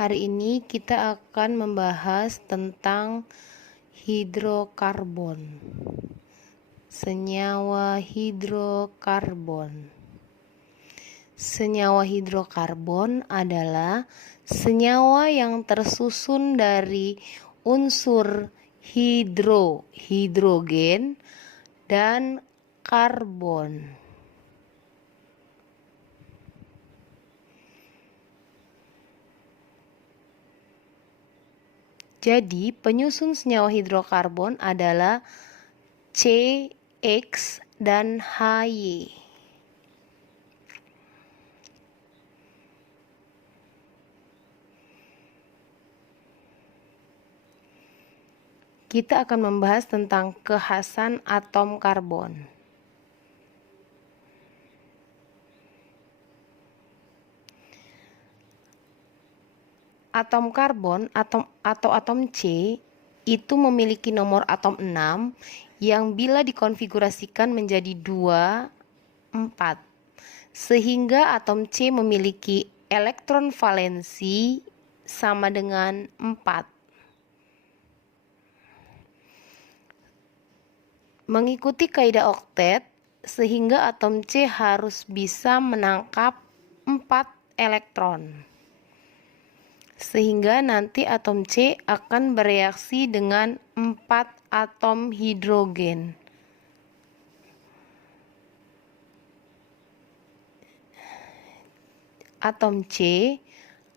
Hari ini kita akan membahas tentang hidrokarbon. Senyawa hidrokarbon. Senyawa hidrokarbon adalah senyawa yang tersusun dari unsur hidrogen, dan karbon. Jadi, penyusun senyawa hidrokarbon adalah CX dan HY. Kita akan membahas tentang kekhasan atom karbon. Atom karbon atau atom C itu memiliki nomor atom 6 yang bila dikonfigurasikan menjadi 2, 4. Sehingga atom C memiliki elektron valensi sama dengan 4. Mengikuti kaidah oktet, sehingga atom C harus bisa menangkap 4 elektron. Sehingga nanti atom C akan bereaksi dengan 4 atom hidrogen. Atom C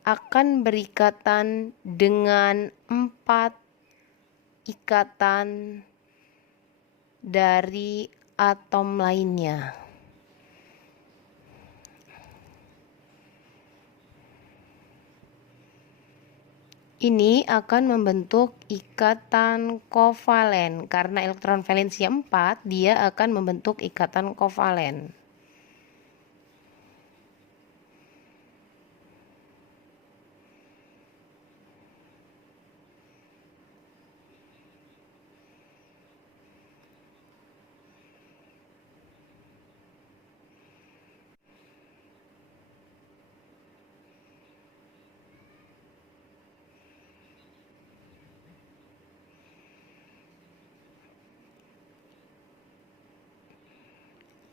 akan berikatan dengan 4 ikatan dari atom lainnya. Ini akan membentuk ikatan kovalen. Karena elektron valensinya 4, dia akan membentuk ikatan kovalen.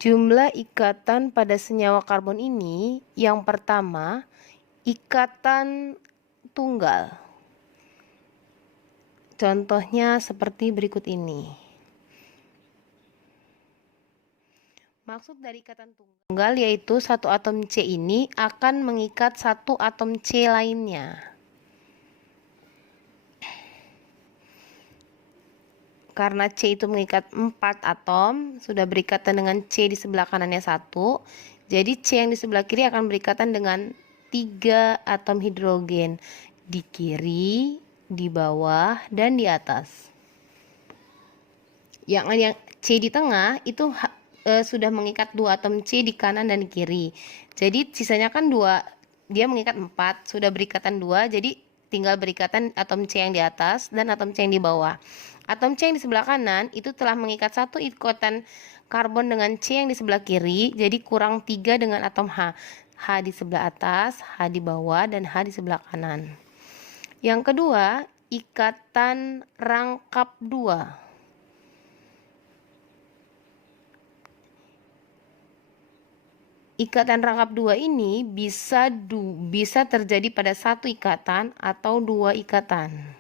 Jumlah ikatan pada senyawa karbon ini, yang pertama, ikatan tunggal. Contohnya seperti berikut ini. Maksud dari ikatan tunggal yaitu satu atom C ini akan mengikat satu atom C lainnya. Karena C itu mengikat 4 atom, sudah berikatan dengan C di sebelah kanannya 1. Jadi C yang di sebelah kiri akan berikatan dengan 3 atom hidrogen di kiri, di bawah, dan di atas. Yang C di tengah itu sudah mengikat 2 atom C di kanan dan di kiri. Jadi sisanya kan 2, dia mengikat 4, sudah berikatan 2, jadi tinggal berikatan atom C yang di atas dan atom C yang di bawah. Atom C yang di sebelah kanan itu telah mengikat satu ikatan karbon dengan C yang di sebelah kiri, jadi kurang 3 dengan atom H. H di sebelah atas, H di bawah, dan H di sebelah kanan. Yang kedua, ikatan rangkap 2. Ikatan rangkap 2 ini bisa terjadi pada satu ikatan atau 2 ikatan.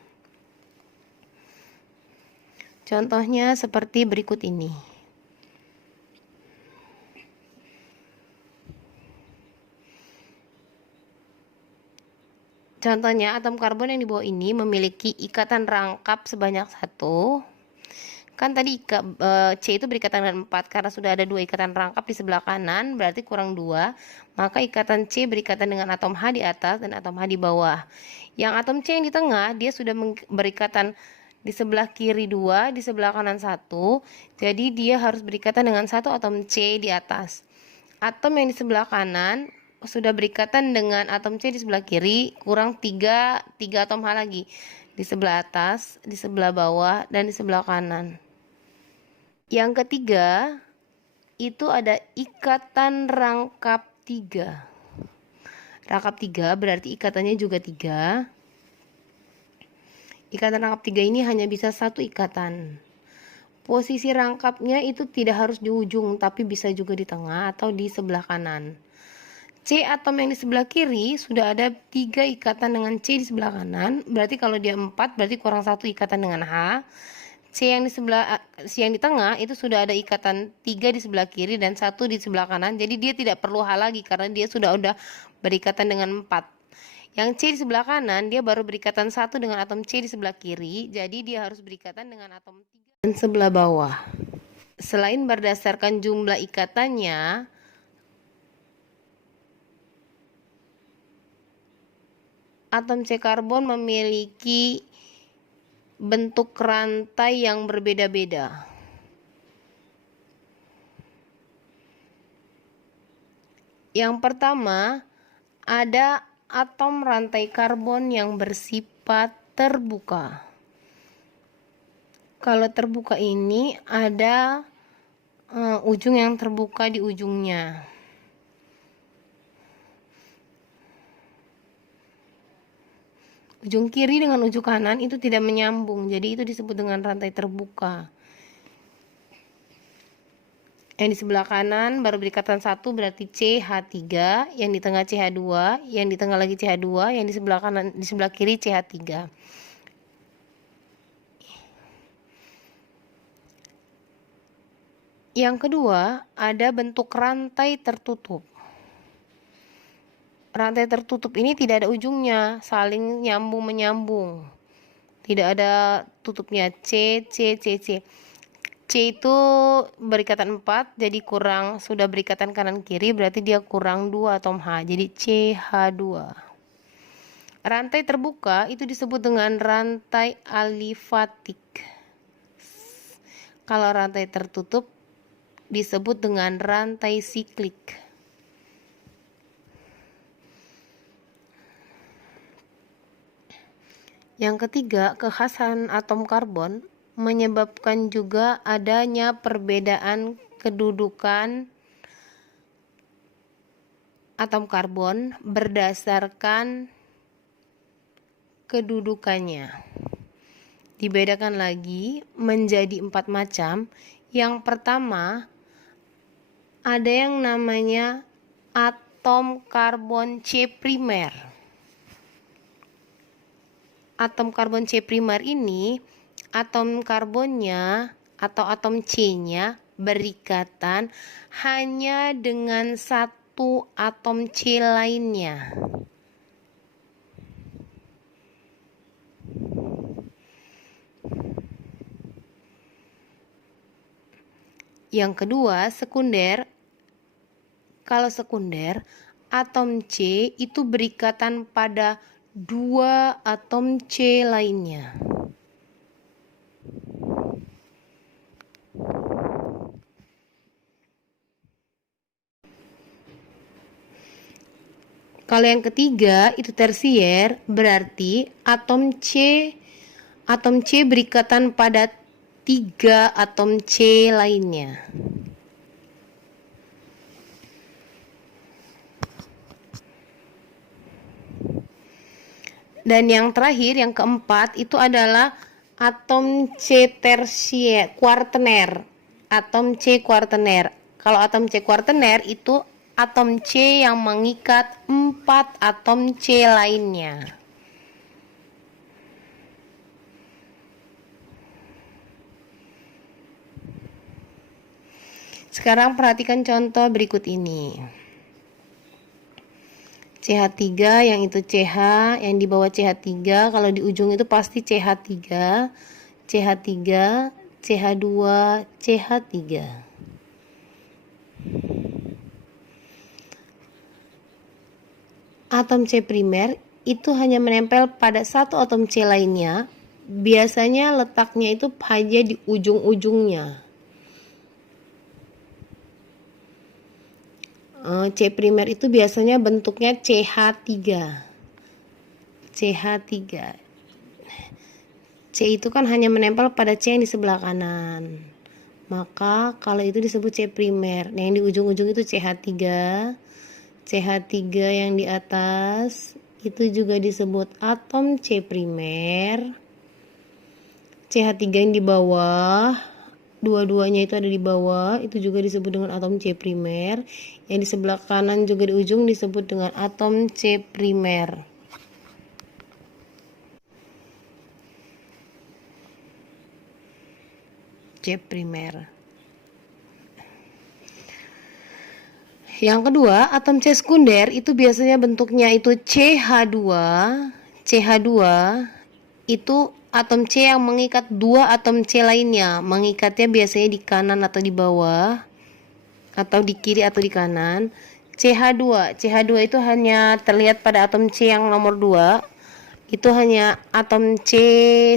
Contohnya seperti berikut ini. Contohnya atom karbon yang di bawah ini memiliki ikatan rangkap sebanyak 1. Kan tadi C itu berikatan dengan 4, karena sudah ada 2 ikatan rangkap di sebelah kanan, berarti kurang 2. Maka ikatan C berikatan dengan atom H di atas dan atom H di bawah. Yang atom C yang di tengah, dia sudah berikatan di sebelah kiri 2, di sebelah kanan 1. Jadi dia harus berikatan dengan 1 atom C di atas. Atom yang di sebelah kanan sudah berikatan dengan atom C di sebelah kiri, kurang 3 atom H lagi. Di sebelah atas, di sebelah bawah, dan di sebelah kanan. Yang ketiga, itu ada ikatan rangkap 3. rangkap 3 berarti ikatannya juga 3. Ikatan rangkap 3 ini hanya bisa satu ikatan. Posisi rangkapnya itu tidak harus di ujung, tapi bisa juga di tengah atau di sebelah kanan. C atom yang di sebelah kiri sudah ada 3 ikatan dengan C di sebelah kanan, berarti kalau dia 4 berarti kurang 1 ikatan dengan H. C yang di tengah itu sudah ada ikatan 3 di sebelah kiri dan 1 di sebelah kanan, jadi dia tidak perlu H lagi karena dia sudah berikatan dengan 4. Yang C di sebelah kanan dia baru berikatan 1 dengan atom C di sebelah kiri, jadi dia harus berikatan dengan atom 3 dan sebelah bawah. Selain berdasarkan jumlah ikatannya, atom C karbon memiliki bentuk rantai yang berbeda-beda. Yang pertama, ada atom rantai karbon yang bersifat terbuka. Kalau terbuka ini ada ujung yang terbuka di ujungnya. Ujung kiri dengan ujung kanan itu tidak menyambung, jadi itu disebut dengan rantai terbuka. Yang di sebelah kanan baru berikatan 1 berarti CH3, yang di tengah CH2, yang di tengah lagi CH2, yang di sebelah kanan di sebelah kiri CH3. Yang kedua, ada bentuk rantai tertutup. Rantai tertutup ini tidak ada ujungnya, saling nyambung-menyambung. Tidak ada tutupnya C, C, C, C. C itu berikatan 4, jadi sudah berikatan kanan kiri, berarti dia kurang 2 atom H, jadi CH2. Rantai terbuka itu disebut dengan rantai alifatik. Kalau rantai tertutup disebut dengan rantai siklik. Yang ketiga, kekhasan atom karbon menyebabkan juga adanya perbedaan kedudukan atom karbon berdasarkan kedudukannya. Dibedakan lagi menjadi 4 macam. Yang pertama, ada yang namanya atom karbon C primer. Atom karbon C primer ini, atom karbonnya atau atom C-nya berikatan hanya dengan satu atom C lainnya. Yang kedua, sekunder. Kalau sekunder, atom C itu berikatan pada 2 atom C lainnya. Kalau yang ketiga itu tersier, berarti atom C berikatan pada 3 atom C lainnya. Dan yang terakhir, yang keempat, itu adalah atom C tersier, kuartener. Atom C kuartener. Kalau atom C kuartener itu atom C yang mengikat 4 atom C lainnya. Sekarang perhatikan contoh berikut ini. CH3 yang itu CH, yang di bawah CH3, kalau di ujung itu pasti CH3, CH3, CH2, CH3. Atom C primer itu hanya menempel pada satu atom C lainnya, biasanya letaknya itu hanya di ujung-ujungnya. C primer itu biasanya bentuknya CH3. CH3. C itu kan hanya menempel pada C yang di sebelah kanan. Maka kalau itu disebut C primer. Nah, yang di ujung-ujung itu CH3, CH3 yang di atas itu juga disebut atom C primer. CH3 yang di bawah, dua-duanya itu ada di bawah, itu juga disebut dengan atom C primer. Yang di sebelah kanan juga di ujung disebut dengan atom C primer. C primer. Yang kedua, atom C sekunder itu biasanya bentuknya itu CH2. CH2 itu atom C yang mengikat dua atom C lainnya. Mengikatnya biasanya di kanan atau di bawah, atau di kiri atau di kanan. CH2. CH2 itu hanya terlihat pada atom C yang nomor 2. Itu hanya atom C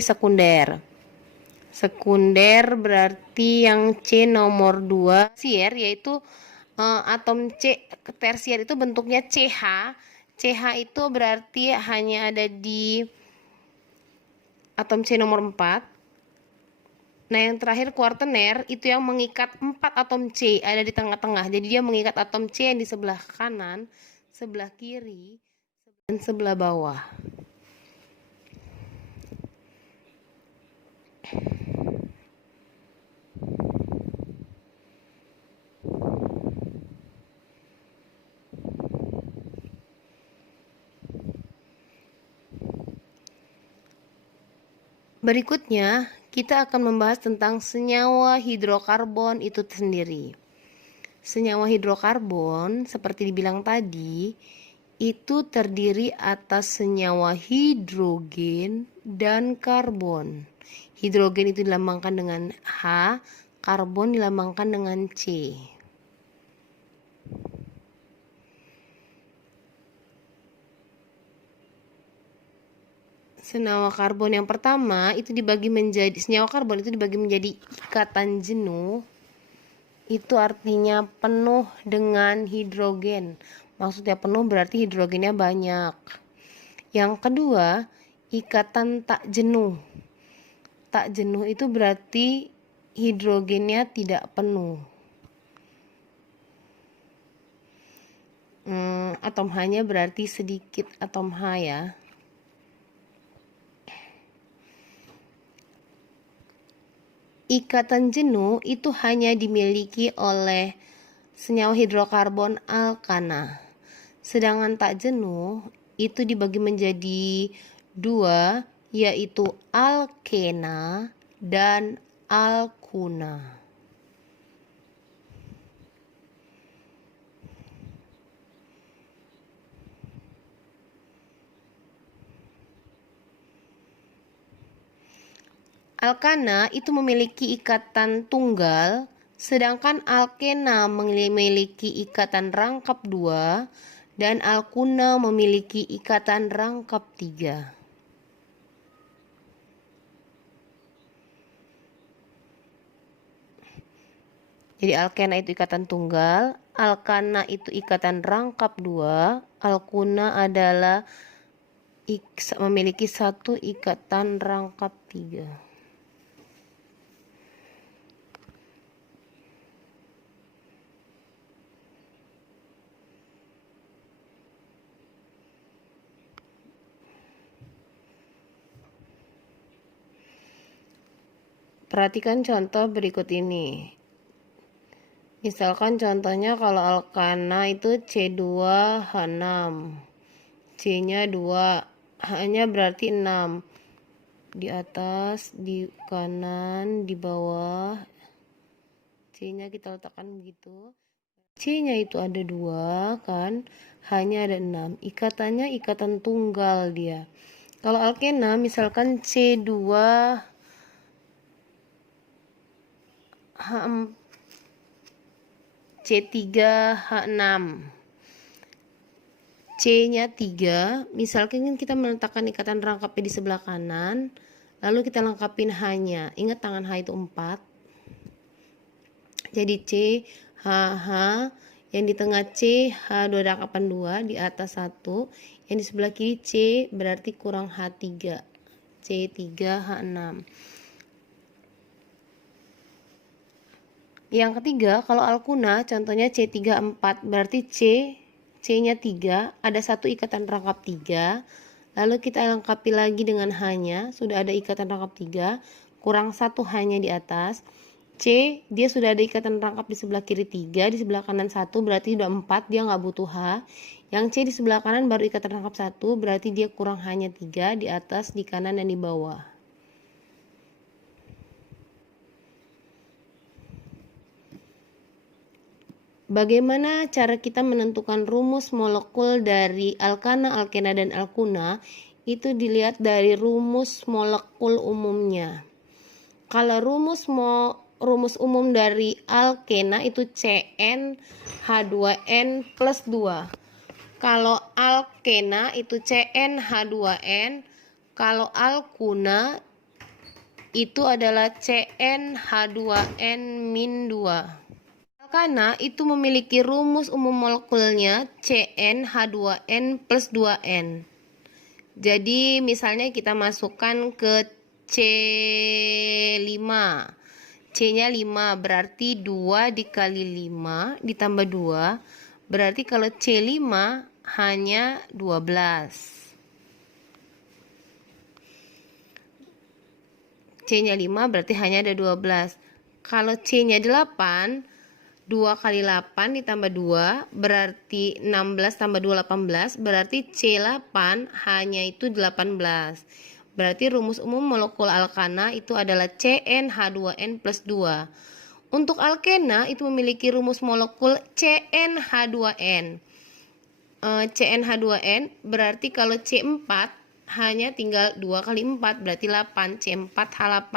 sekunder. Sekunder berarti yang C nomor 2 tersier, yaitu atom C tersier itu bentuknya CH. CH itu berarti hanya ada di atom C nomor 4. Nah, yang terakhir kuartener itu yang mengikat 4 atom C ada di tengah-tengah. Jadi dia mengikat atom C yang di sebelah kanan, sebelah kiri, dan sebelah bawah. Berikutnya, kita akan membahas tentang senyawa hidrokarbon itu sendiri. Senyawa hidrokarbon, seperti dibilang tadi, itu terdiri atas senyawa hidrogen dan karbon. Hidrogen itu dilambangkan dengan H, karbon dilambangkan dengan C. Senyawa karbon yang pertama itu dibagi menjadi ikatan jenuh. Itu artinya penuh dengan hidrogen. Maksudnya penuh berarti hidrogennya banyak. Yang kedua, ikatan tak jenuh. Tak jenuh itu berarti hidrogennya tidak penuh. Atom H-nya berarti sedikit atom H ya. Ikatan jenuh itu hanya dimiliki oleh senyawa hidrokarbon alkana. Sedangkan tak jenuh itu dibagi menjadi 2, yaitu alkena dan alkuna. Alkana itu memiliki ikatan tunggal, sedangkan alkena memiliki ikatan rangkap 2, dan alkuna memiliki ikatan rangkap 3. Jadi alkena itu ikatan tunggal, alkana itu ikatan rangkap 2, alkuna adalah memiliki satu ikatan rangkap 3. Perhatikan contoh berikut ini. Misalkan contohnya kalau alkana itu C2H6. C-nya 2, H-nya berarti 6. Di atas, di kanan, di bawah. C-nya kita letakkan begitu. C-nya itu ada 2 kan, H-nya ada 6. Ikatannya ikatan tunggal dia. Kalau alkena misalkan C2H4, C3H6, C-nya 3, misalkan kita meletakkan ikatan rangkapnya di sebelah kanan, lalu kita lengkapin H-nya. Ingat tangan H itu 4. Jadi C, H, H, yang di tengah C, H2 rangkapan 2, di atas 1, yang di sebelah kiri C berarti kurang H3, C3H6. Yang ketiga, kalau alkuna contohnya C34, berarti C C-nya 3, ada satu ikatan rangkap 3. Lalu kita lengkapi lagi dengan H-nya, sudah ada ikatan rangkap 3, kurang satu H-nya di atas. C, dia sudah ada ikatan rangkap di sebelah kiri 3, di sebelah kanan 1, berarti udah 4, dia nggak butuh H. Yang C di sebelah kanan baru ikatan rangkap 1, berarti dia kurang H-nya 3, di atas, di kanan, dan di bawah. Bagaimana cara kita menentukan rumus molekul dari alkana, alkena, dan alkuna? Itu dilihat dari rumus molekul umumnya. Kalau rumus umum dari alkena itu CnH2n plus 2. Kalau alkena itu CnH2n. Kalau alkuna itu adalah CnH2n min 2. Alkana itu memiliki rumus umum molekulnya CnH2n plus 2n. Jadi misalnya kita masukkan ke C5. C-nya 5 berarti 2 dikali 5 ditambah 2. Berarti kalau C5 hanya 12. C-nya 5 berarti hanya ada 12. Kalau C-nya 8, 2 kali 8 ditambah 2 berarti 16 tambah 2 18, berarti C8 hanya itu 18. Berarti rumus umum molekul alkana itu adalah CnH2n plus 2. Untuk alkena itu memiliki rumus molekul CnH2n. CnH2n berarti kalau C4 hanya tinggal 2 kali 4 berarti 8, C4H8.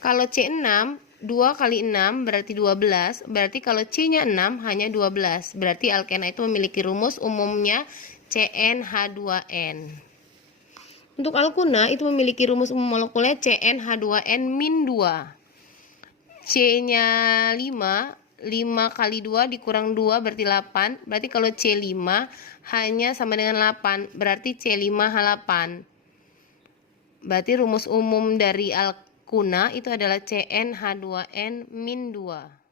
Kalau C6 2 kali 6 berarti 12, berarti kalau C-nya 6 hanya 12, berarti alkena itu memiliki rumus umumnya CnH2n. Untuk alkuna itu memiliki rumus umum molekulnya CnH2n min 2. C-nya 5, 5 kali 2 dikurang 2 berarti 8, berarti kalau C5 hanya sama dengan 8, berarti C5H8. Berarti rumus umum dari alkuna itu adalah CnH2n min 2.